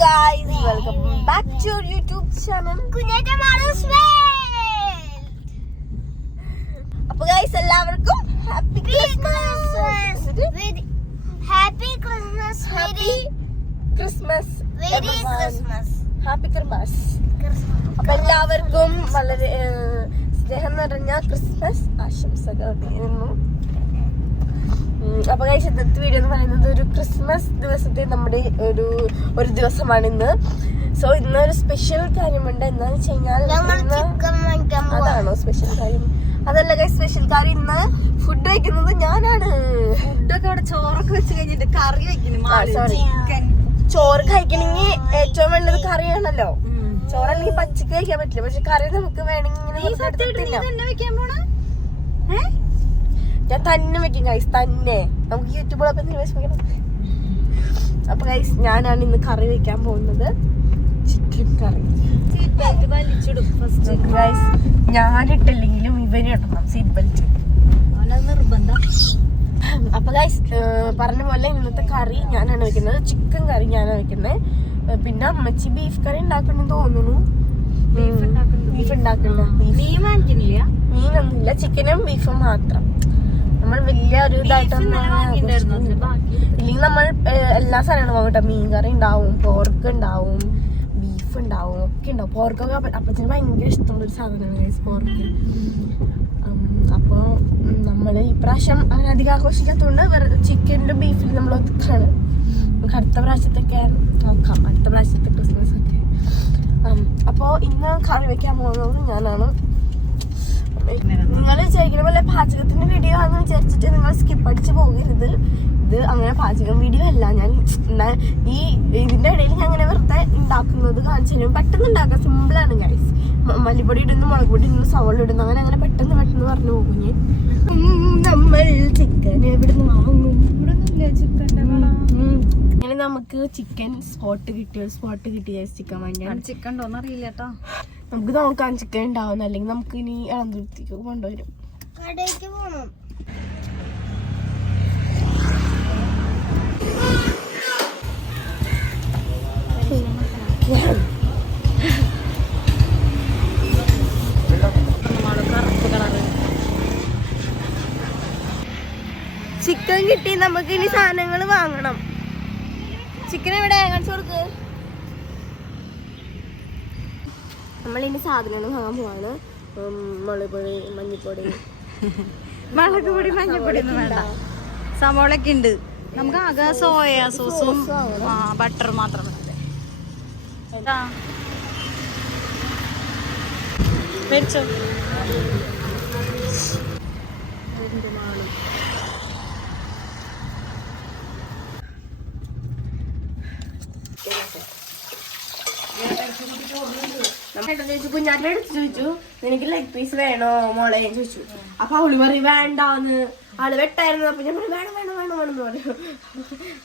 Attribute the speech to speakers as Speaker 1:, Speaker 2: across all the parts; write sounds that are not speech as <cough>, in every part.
Speaker 1: Guys welcome back to YouTube channel അപ്പൊ guys എല്ലാവർക്കും happy Christmas
Speaker 2: happy Christmas very
Speaker 1: Christmas
Speaker 2: very Christmas
Speaker 1: happy Christmas അപ്പൊ എല്ലാവർക്കും വളരെ സ്നേഹം നിറഞ്ഞ ക്രിസ്മസ് ആശംസകൾ നേരുന്നു. ഉം, അപ്പൊ ഗൈസ് ഇന്നത്തെ വീഡിയോ എന്ന് പറയുന്നത് ഒരു ക്രിസ്മസ് ദിവസത്തെ നമ്മുടെ ഒരു ഒരു ദിവസമാണ് ഇന്ന്. സോ ഇന്ന് ഒരു സ്പെഷ്യൽ കാര്യമുണ്ട്. എന്താന്ന് വെച്ച് കഴിഞ്ഞാൽ അതാണോ സ്പെഷ്യൽ കാര്യം? അതല്ല കൈ സ്പെഷ്യൽ കാര്യം ഇന്ന് ഫുഡ് കഴിക്കുന്നത് ഞാനാണ്.
Speaker 3: ഫുഡൊക്കെ അവിടെ ചോറൊക്കെ വെച്ച് കഴിഞ്ഞിട്ട് കറി വെക്കുന്നു
Speaker 1: ചോറ് കഴിക്കണമെങ്കിൽ ഏറ്റവും വേണ്ടത് കറിയാണല്ലോ. ചോറല്ലെങ്കിൽ പച്ചക്ക് കഴിക്കാൻ പറ്റില്ല. പക്ഷെ കറി നമുക്ക് വേണമെങ്കിൽ ഞാൻ തന്നെ വെക്കും ഗൈസ് തന്നെ. നമുക്ക് യൂട്യൂബിലൊക്കെ വിഷമിക്കണം അപ്പൊ ഗൈസ് ഞാനാണ് ഇന്ന് കറി വെക്കാൻ പോകുന്നത് ചിക്കൻ കറി. ഗൈസ് ഞാനിട്ടില്ലെങ്കിലും ഇവന് ഇടണം സീറ്റ് ബെൽറ്റ്
Speaker 3: നിർബന്ധം.
Speaker 1: അപ്പൊ ഗൈസ് പറഞ്ഞ പോലെ ഇന്നത്തെ കറി ഞാനാണ് വെക്കുന്നത്. ചിക്കൻ കറി ഞാനാണ് വെക്കുന്നത്. പിന്നെ അമ്മച്ചി ബീഫ് കറി ഉണ്ടാക്കണമെന്ന് തോന്നുന്നു. ബീഫ് ഉണ്ടാക്കുന്നില്ല
Speaker 3: മീൻ വാങ്ങിക്കുന്നില്ല?
Speaker 1: മീനൊന്നുമില്ല ചിക്കനും ബീഫും മാത്രം. നമ്മൾ വലിയ ഒരു ഇതായിട്ടൊന്നും ഇല്ലെങ്കിൽ നമ്മൾ എല്ലാ സാധനങ്ങളും വാങ്ങട്ടെ മീൻ കറി ഉണ്ടാവും പോർക്ക് ഉണ്ടാവും ബീഫ് ഉണ്ടാവും ഒക്കെ ഉണ്ടാവും. പോർക്കൊക്കെ അപ്പ- അപ്പച്ചന് ഭയങ്കര ഇഷ്ടമുള്ള ഒരു സാധനമാണ് പോർക്ക് അപ്പോൾ നമ്മൾ ഇപ്രാവശ്യം അങ്ങനെ അധികം ആഘോഷിക്കാത്തതുകൊണ്ട് വെറുതെ ചിക്കനിലും ബീഫിലും നമ്മൾ ഒതുക്കാണ്. നമുക്ക് അടുത്ത പ്രാവശ്യത്തൊക്കെ നോക്കാം. അടുത്ത പ്രാവശ്യത്തെ ക്രിസ്മസ് ഒക്കെ. അപ്പോൾ ഇന്ന് കറി വെക്കാൻ പോകുന്നത് ഞാനാണ്. നിങ്ങൾ വിചാരിക്കുന്ന പോലെ പാചകത്തിന്റെ വീഡിയോ ആണെന്ന് വിചാരിച്ചിട്ട് നിങ്ങൾ സ്കിപ്പ് അടിച്ച് പോകരുത്. ഇത് അങ്ങനെ പാചകം വീഡിയോ അല്ല. ഞാൻ ഈ ഇതിന്റെ ഇടയിൽ ഞാൻ അങ്ങനെ വെറുതെ ഉണ്ടാക്കുന്നത് കാണിച്ചു തരും. പെട്ടെന്ന് ഉണ്ടാക്കാം സിമ്പിൾ ആണ് ഗൈസ് മല്ലിപ്പൊടി ഇടുന്നു മുളക് പൊടി ഇടുന്നു സവോള ഇടുന്നു. അങ്ങനെ അങ്ങനെ പെട്ടെന്ന് പെട്ടെന്ന് പറഞ്ഞു പോകും. ഞാൻ നമ്മൾ ചിക്കൻ എവിടുന്ന് വാങ്ങും?
Speaker 3: ചിക്കന്റെ
Speaker 1: ഉം. നമുക്ക് ചിക്കൻ സ്പോട്ട് കിട്ടിയ സ്പോട്ട് കിട്ടിയ ചിക്കൻ മഞ്ഞ
Speaker 3: ചിക്കൻ ഉണ്ടോന്ന് അറിയില്ല കേട്ടോ
Speaker 1: നമുക്ക് നോക്കാം ചിക്കൻ ഉണ്ടാവുന്ന അല്ലെങ്കിൽ നമുക്ക് ഇനി അനന്തപുരത്തേക്ക് കൊണ്ടുവരും.
Speaker 2: കടയിലേക്ക് പോണം.
Speaker 1: ചിക്കൻ കിട്ടി നമുക്ക് ഇനി സാധനങ്ങൾ വാങ്ങണം. ചിക്കൻ എവിടെ? കാണിച്ചു കൊടുക്ക്. നമ്മൾ ഇനി സാധനങ്ങൾ വാങ്ങാൻ പോവാണ്. മുളകുപൊടി മഞ്ഞപ്പൊടി <laughs>
Speaker 3: മുളക് പൊടി മഞ്ഞപ്പൊടി ഒന്നും വേണ്ട. സവോളൊക്കെ ഉണ്ട്. നമുക്ക് ആകെ സോയ സോസും ബട്ടർ മാത്രം മതി. മേടിച്ചോ
Speaker 1: കുഞ്ഞാറ്റ എടുത്ത് ചോദിച്ചു നിനക്ക് ലെഗ് പീസ് വേണോ മോളെ? ചോദിച്ചു. അപ്പൊ അവൾ പറയും വേണ്ടാന്ന്. ആൾ വെട്ടായിരുന്നു. അപ്പൊ ഞാൻ പറഞ്ഞു വേണം വേണം വേണം വേണം എന്ന് പറഞ്ഞു.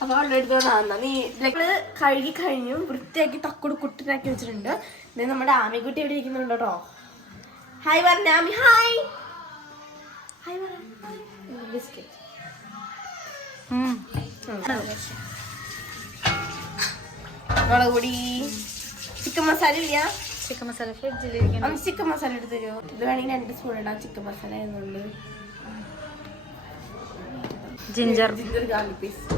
Speaker 1: അപ്പൊ അവളുടെ അടുത്ത് വന്നാ നീ ലെഗ് കഴുകി കഴിഞ്ഞു വൃത്തിയാക്കി തക്കോട് കുട്ടിനാക്കി വെച്ചിട്ടുണ്ട്. ഇത് നമ്മുടെ ആമിക്കുട്ടി ഇവിടെ ഇരിക്കുന്നുണ്ട് കേട്ടോ ഹായ് പറഞ്ഞ ആമി. Hi hi biscuit. മുളക് പൊടി. ചിക്കൻ മസാല ഇല്ല.
Speaker 3: ചിക്കൻ മസാല ഫ്രിഡ്ജിലിരിക്കണം
Speaker 1: ചിക്കൻ മസാല എടുത്ത് തരുമോ? ഇത് വേണമെങ്കിൽ രണ്ട് സ്പൂൺ ഇടാം. ചിക്കൻ മസാല എന്നുണ്ട്
Speaker 3: ജിഞ്ചർ
Speaker 1: ജിഞ്ചർ ഗാർലിക് പേസ്റ്റ്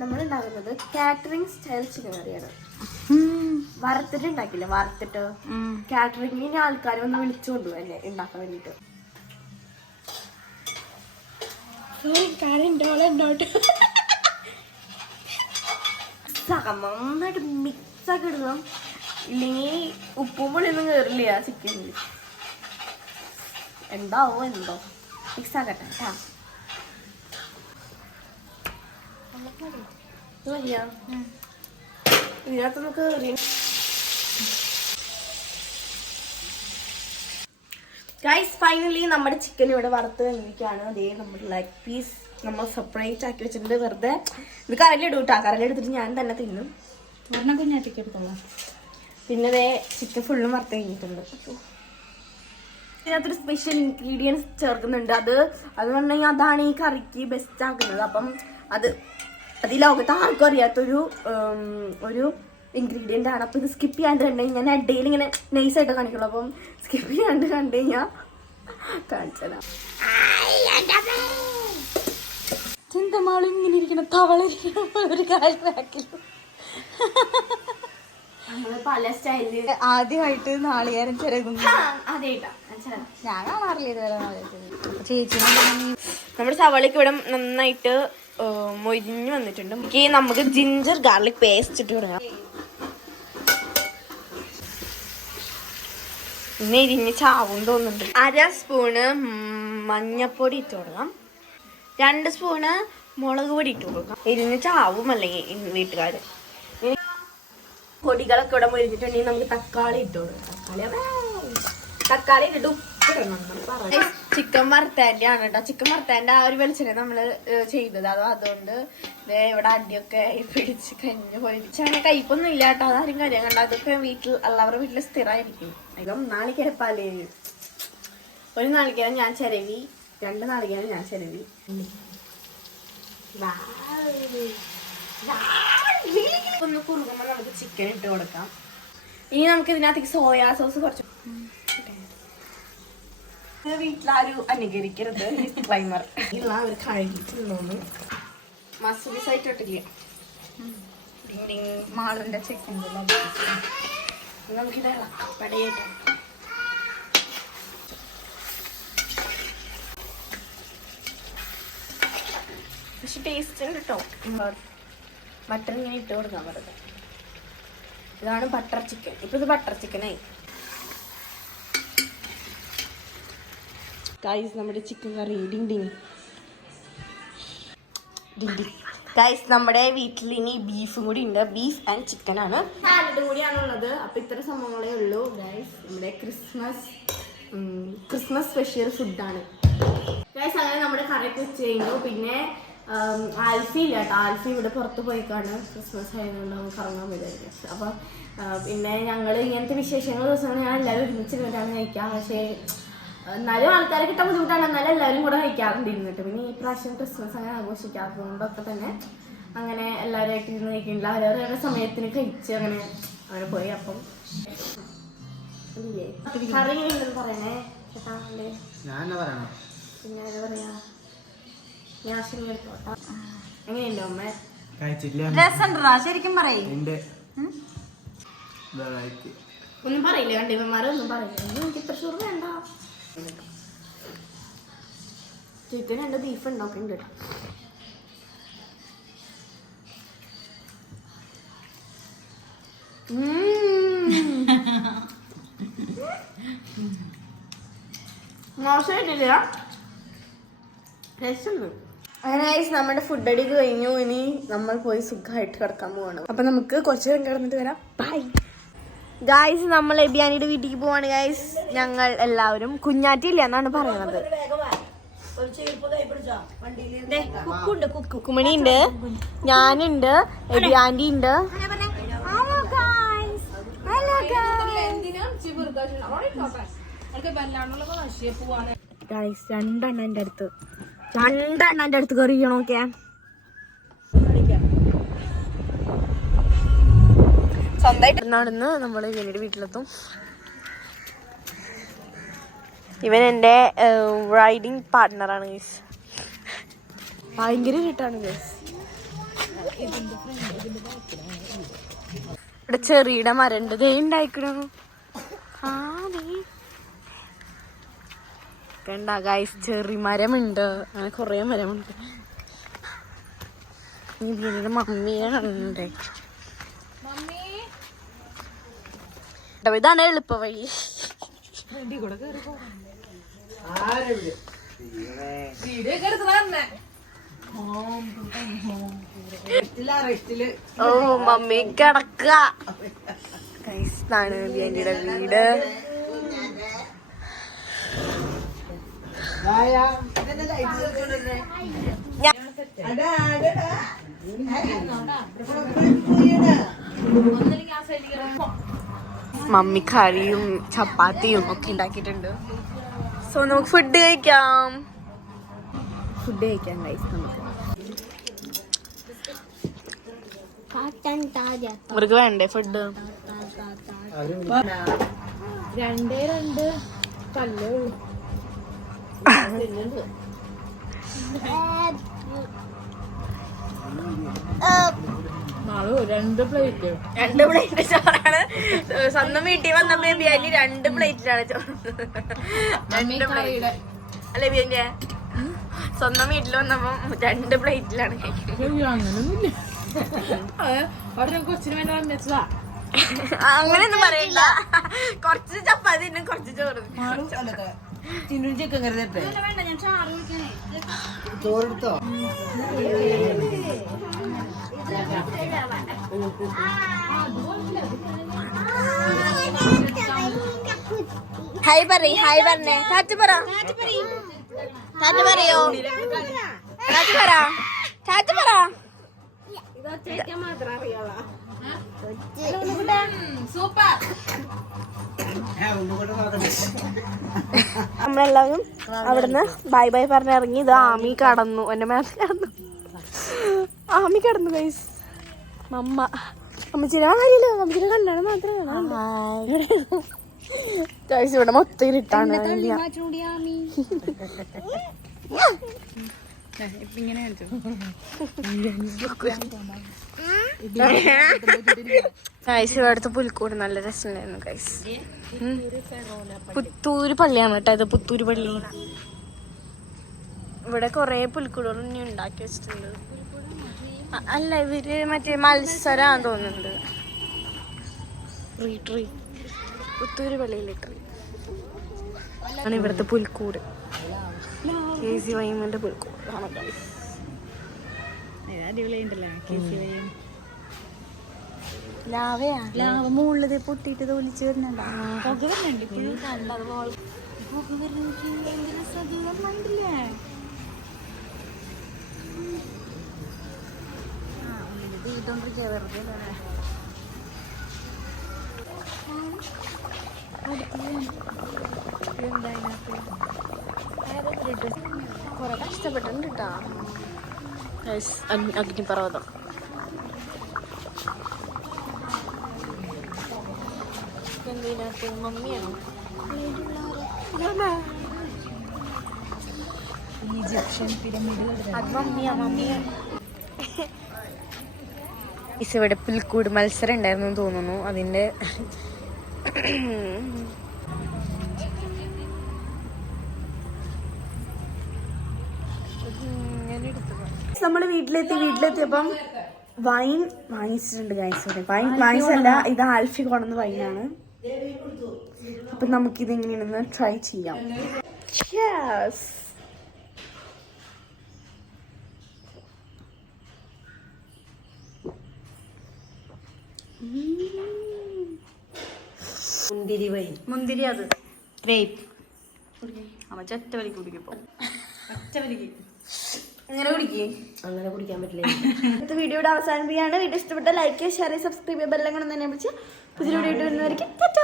Speaker 1: നമ്മൾ ഉണ്ടാക്കുന്നത് കാറ്ററിംഗ് സ്റ്റൈൽ ചിക്കൻ കറിയാണ്. വറുത്തിട്ട് ഉണ്ടാക്കില്ല വറുത്തിട്ട് കാറ്ററിംഗിന് ആൾക്കാർ വന്ന് വിളിച്ചു തന്നെ ഉണ്ടാക്കാൻ വേണ്ടിട്ട്. നന്നായിട്ട് മിക്സ് ആക്കി ഇടണം ഇല്ലെങ്കിൽ ഉപ്പും പുളിയൊന്നും കയറില്ല ചിക്കനിൽ എന്താവോ എന്തോ. മിക്സ് ആക്കട്ടെ കേട്ടാ ഇത് മതിയോ? ഇതിനകത്ത് നമുക്ക് ഗൈസ് ഫൈനലി നമ്മുടെ ചിക്കൻ ഇവിടെ വറുത്ത് കഴിഞ്ഞിരിക്കുകയാണ് അതേ നമ്മുടെ ലെഗ് പീസ് നമ്മൾ സെപ്പറേറ്റ് ആക്കി വെച്ചിട്ടുണ്ട്. വെറുതെ ഇത് കറിയിലിടും കേട്ടോ കറിയിലെടുത്തിട്ട് ഞാൻ തന്നെ തിന്നും.
Speaker 3: ഒരെണ്ണം കുഞ്ഞാറ്റയ്ക്ക് എടുത്തോളാം.
Speaker 1: പിന്നെ അതേ ചിക്കൻ ഫുള്ളും വറുത്ത് കഴിഞ്ഞിട്ടുണ്ട്. ഇതിനകത്തൊരു സ്പെഷ്യൽ ഇൻഗ്രീഡിയൻസ് ചേർക്കുന്നുണ്ട്. അത് അത് പറഞ്ഞാൽ അതാണ് ഈ കറിക്ക് ബെസ്റ്റ് ആക്കുന്നത്. അപ്പം അത് അത് ഈ ലോകത്ത് ആർക്കും അറിയാത്തൊരു ഒരു ഇൻഗ്രീഡിയന്റ് ആണ്. അപ്പോൾ ഇത് സ്കിപ്പ് ചെയ്യാണ്ട് കണ്ടു കഴിഞ്ഞാൽ ഞാൻ അഡ്ഡയിൽ ഇങ്ങനെ നൈസായിട്ട് കാണിക്കുള്ളൂ. അപ്പം സ്കിപ്പ് ചെയ്യാണ്ട് കണ്ടു കഴിഞ്ഞാൽ കാണിച്ചതാ
Speaker 3: മാളിൽ ഇങ്ങനെ ഇരിക്കണ തവള ഒരു കാൽ ബാക്കിൽ
Speaker 1: നമ്മൾ പല സ്റ്റൈലിൽ
Speaker 3: ആദ്യമായിട്ട് നാളികേരം ചിരകുന്നു.
Speaker 1: അതേട്ടാ
Speaker 3: ഞാൻ കാണാറില്ല ഇതുവരെ ചേച്ചി
Speaker 1: നമ്മുടെ സവാളയ്ക്ക് ഇവിടെ നന്നായിട്ട് മൊരിഞ്ഞു വന്നിട്ടുണ്ട്. എനിക്ക് നമുക്ക് ജിഞ്ചർ ഗാർലിക് പേസ്റ്റ് ഇട്ട് കൊടുക്കാം. പിന്നെ ഇരിഞ്ഞ് ചാവും തോന്നുന്നുണ്ട്. അര സ്പൂണ് മഞ്ഞപ്പൊടി ഇട്ട് കൊടുക്കാം. രണ്ട് സ്പൂണ് മുളക് പൊടി ഇട്ട് കൊടുക്കാം. ഇരിഞ്ഞ് ചാവും അല്ലെങ്കിൽ വീട്ടുകാർ പൊടികളൊക്കെ ഇവിടെ മുരിഞ്ഞിട്ടുണ്ടെങ്കിൽ നമുക്ക് തക്കാളി ഇട്ട് കൊടുക്കാം. തക്കാളി. തക്കാളി ഇട്ടിട്ട് ഉപ്പിടണം ചിക്കൻ വറുത്തേന്റെ ആണ് കേട്ടോ. ചിക്കൻ വറുത്തേന്റെ ആ ഒരു വെളിച്ചെണ്ണ നമ്മൾ ചെയ്തത്. അതോ അതുകൊണ്ട് ഇവിടെ അടിയൊക്കെ പിടിച്ച് കഞ്ഞ് പൊരിച്ച് അങ്ങനെ കയ്പൊന്നും ഇല്ല കേട്ടോ. അതാരും കാര്യം കണ്ട. അതൊക്കെ വീട്ടിൽ എല്ലാവരുടെ വീട്ടിൽ സ്ഥിരമായിരിക്കും. അധികം പാലേ ഒരു നാളികേരം ഞാൻ ചിരവി. രണ്ട് നാളികേരം ഞാൻ ചിരവി. ഒന്ന് കുറുകുമ്പോൾ നമുക്ക് ചിക്കൻ ഇട്ട് കൊടുക്കാം. ഇനി നമുക്ക് ഇതിനകത്തേക്ക് സോയാ സോസ് കുറച്ച് വീട്ടിലാരും അനുകരിക്കരുത്. ഡിസ്ക്ലൈമർ എല്ലാവരും കഴുകിയിട്ടുണ്ടോന്ന് മസൂരി സൈറ്റ് ഇട്ടില്ല
Speaker 3: മാളിന്റെ ചിക്കൻ
Speaker 1: നമുക്കിത് പടയേട്ടോ പക്ഷെ ടേസ്റ്റ് ഉണ്ട് കേട്ടോ ബട്ടർ ഇങ്ങനെ ഇട്ട് കൊടുക്കാൻ വെറുതെ. ഇതാണ് ബട്ടർ ചിക്കൻ ഇപ്പൊ ഇത് ബട്ടർ ചിക്കനായി ഗൈസ് നമ്മുടെ ചിക്കൻ കറി ഡിങ് ഗൈസ് നമ്മുടെ വീട്ടിൽ ഇനി ബീഫും കൂടി ഉണ്ട്. ബീഫ് ആൻഡ് ചിക്കൻ ആണ്. സാലഡും കൂടിയാണ് ഉള്ളത്. അപ്പൊ ഇത്ര സംഭവങ്ങളേ ഉള്ളൂ ഗൈസ് നമ്മുടെ ക്രിസ്മസ് ക്രിസ്മസ് സ്പെഷ്യൽ ഫുഡാണ് ഗൈസ് അങ്ങനെ നമ്മുടെ കറിയൊക്കെ വെച്ച് കഴിഞ്ഞു പിന്നെ ആൽഫി ഇല്ല കേട്ടോ. ആൽഫി ഇവിടെ പുറത്ത് പോയിക്കാണ്. ക്രിസ്മസ് ആയതുകൊണ്ട് നമുക്ക് ഇറങ്ങാൻ പറ്റുമായിരിക്കും അപ്പൊ പിന്നെ ഞങ്ങൾ ഇങ്ങനത്തെ വിശേഷങ്ങൾ ദിവസങ്ങൾ ഞാൻ എല്ലാവരും ഒരുമിച്ച് ഇരുന്നിട്ടാണ് കഴിക്കാം പക്ഷേ എന്നാലും ആൾക്കാരെ കിട്ടാൻ ബുദ്ധിമുട്ടാണ്. എന്നാലും എല്ലാവരും കൂടെ കഴിക്കാറുണ്ട് ഇരുന്നിട്ട്. പിന്നെ ഈ പ്രാവശ്യം ക്രിസ്മസ് അങ്ങനെ ആഘോഷിക്കാത്തതുകൊണ്ടൊക്കെ തന്നെ അങ്ങനെ എല്ലാവരുമായിട്ട് ഇരുന്ന് കഴിക്കുന്നില്ല അവരവരുടെ സമയത്തിന് കഴിച്ച് അങ്ങനെ അങ്ങനെ പോയി. അപ്പം കറി പറയണേ? ചേട്ടാ
Speaker 4: പറയണം?
Speaker 1: പിന്നെ പറയാ? എങ്ങനെയുണ്ടോ അമ്മ
Speaker 3: ശരിക്കും പറയും.
Speaker 1: ഒന്നും പറയില്ല കണ്ട? ഇവന്മാരൊന്നും പറയില്ല. എനിക്ക് ഇത്ര ചോറ് വേണ്ട. ചിക്കൻ ഉണ്ട്? ബീഫ് കേട്ടോ. മോശമായിട്ടില്ല. രസമുണ്ട്. അങ്ങനെ നമ്മുടെ ഫുഡ് അടി കഴിഞ്ഞു. ഇനി നമ്മൾ പോയി സുഖമായിട്ട് കിടക്കാൻ പോവാണ്. അപ്പൊ നമുക്ക് കുറച്ച് നേരം കിടന്നിട്ട് വരാം. ബൈ ഗായ്സ് നമ്മൾ എബിയാനിയുടെ വീട്ടിലേക്ക് പോവാണ് ഗായ്സ് ഞങ്ങൾ എല്ലാവരും കുഞ്ഞാറ്റി ഇല്ല എന്നാണ് പറയുന്നത്. കുക്കുമണിണ്ട് കുക്കുമണി ഉണ്ട് ഞാനുണ്ട് എബിയാന്റി ഉണ്ട് ഗായ്സ് രണ്ടെണ്ണം എന്റെ അടുത്ത്. രണ്ടെണ്ണം എന്റെ അടുത്ത് കറിയണോക്കെ സ്വന്തമായിട്ട് നടന്ന് നമ്മൾ ജനിയുടെ വീട്ടിലെത്തും. ഇവൻ എന്റെ റൈഡിങ് പാർട്ട്ണറാണ് ഗൈസ് ഭയങ്കര കിട്ടാണ് ഗൈസ് ഇവിടെ ചെറിയുടെ മരണ്ട് ദേ ഉണ്ടായിക്കണു ആ ദേ കണ്ട ഗൈസ് ചെറി മരമുണ്ട്. അങ്ങനെ കുറേ മരമുണ്ട്. മമ്മിയെ കണ്ടേ ഇതാണ് എളുപ്പ വഴി ഓ മമ്മി കിടക്കാണ് വീട്. മമ്മി കറിയും ചപ്പാത്തിയും ഒക്കെ ഉണ്ടാക്കിയിട്ടുണ്ട്. സോ നമുക്ക് ഫുഡ് കഴിക്കാം. ഫുഡ് കഴിക്കാം ഗൈസ് നമുക്ക്. അവർക്ക് വേണ്ടേ ഫുഡ്
Speaker 3: രണ്ടേ രണ്ട് പല്ലേ ഉള്ളു. രണ്ട് പ്ലേറ്റ്
Speaker 1: രണ്ട് പ്ലേറ്റ് ചോറാണ്. സ്വന്തം വീട്ടിൽ വന്ന ബിരിയാണി രണ്ട് പ്ലേറ്റിലാണ് ചോറ്. രണ്ട് പ്ലേറ്റ് അല്ലേ ബിരിയാണി സ്വന്തം വീട്ടിൽ വന്നപ്പോ രണ്ട് പ്ലേറ്റിലാണ് കഴിക്കുന്നത് അങ്ങനെയൊന്നും പറയണ്ട. കുറച്ച് ചപ്പാത്തി കൊറച്ച് കുറച്ച് ചോറ്.
Speaker 4: ചോറെടുത്തോ?
Speaker 1: ഹായ് പറ ഹായ് പറഞ്ഞേ ചാറ്റ് പറ. ചാറ്റ് പറയോ. ചാറ്റ് പറ. ചാറ്റ് പറ. നമ്മളെല്ലാവരും അവിടുന്ന് ബൈ ബൈ പറഞ്ഞിറങ്ങി. ഇത് ആമി കടന്നു. എന്റെ മേത്ത് കടന്നു. ആമി കടന്നു ഗൈസ് മമ്മ. അമ്മച്ചിനെ അമ്മച്ചിരി അമ്മച്ചിനെ കണ്ടാണ് മാത്രമേ ഗൈസ് ഇവിടെ മൊത്തം ഇരുട്ടാണ്.
Speaker 3: ഇങ്ങനെ
Speaker 1: ഗൈസ് ഇവിടുത്തെ പുൽക്കൂട് നല്ല രസമുണ്ടായിരുന്നു ഗൈസ് പുത്തൂര് പള്ളിയാണ് കേട്ടോ ഇത് പുത്തൂര് പള്ളി. ഇവിടെ കൊറേ പുൽക്കൂടുകൾ ഇനി ഉണ്ടാക്കി വെച്ചിട്ടുണ്ട്. അല്ല ഇവർ മറ്റേ മത്സരാന്ന് തോന്നുന്നുണ്ട്. ട്രീ ട്രീ പുത്തൂര് പള്ളിയിലെ ഇവിടുത്തെ പുൽക്കൂട്. കെ സി വൈമിന്റെ പുൽക്കൂട്. കെ സി
Speaker 3: അടിപൊളിയുണ്ടല്ലേ
Speaker 1: ലാവയാ
Speaker 3: ലാവ മുകളിലത് പൊട്ടിയിട്ട് തോലിച്ച് വരുന്നുണ്ടോ. പുക വരുന്നുണ്ട് ഇപ്പോഴും. കണ്ടത് പുക കണ്ടില്ലേ? വെറുതെ
Speaker 1: കൊറേ കഷ്ടപ്പെട്ടിട്ടുണ്ട് കേട്ടാ അഗ്നിപർവതം. എന്തിനകത്ത് മമ്മിയാണോ
Speaker 3: ഈജിപ്ഷ്യൻ പിരമിഡ്
Speaker 1: അത് മമ്മിയാ മമ്മിയാ ഇസ് ഇവിടെ പുൽക്കൂട് മത്സരം ഉണ്ടായിരുന്നു തോന്നുന്നു അതിന്റെ നമ്മൾ വീട്ടിലെത്തി വീട്ടിലെത്തിയപ്പം വൈൻ വാങ്ങിച്ചിട്ടുണ്ട് ഗൈസ് വൈൻ വാങ്ങിച്ചല്ല ഇത് ആൽഫി കൊണ്ടുവന്ന വൈനാണ് അപ്പൊ നമുക്കിത് എങ്ങനെയാണെന്ന് ട്രൈ ചെയ്യാം. Cheers.
Speaker 3: മുന്തിരി വൈ.
Speaker 1: മുന്തിരി അത്.
Speaker 3: ഗ്രേപ്പ്
Speaker 1: അമ്മ ഒറ്റ വലിക്ക് കുടിക്കപ്പോ
Speaker 3: ഒറ്റ വലിക്ക്
Speaker 1: അങ്ങനെ കുടിക്കേ.
Speaker 3: അങ്ങനെ കുടിക്കാൻ പറ്റില്ല. <laughs>
Speaker 1: വീഡിയോയുടെ അവസാനിപ്പിക്കുകയാണ്. വീഡിയോ ഇഷ്ടപ്പെട്ട ലൈക്ക് ഷെയർ സബ്സ്ക്രൈബ് ബെല്ലം കൊണ്ട് തന്നെ വിളിച്ച് പുതിയ വീഡിയോ ടാറ്റാ.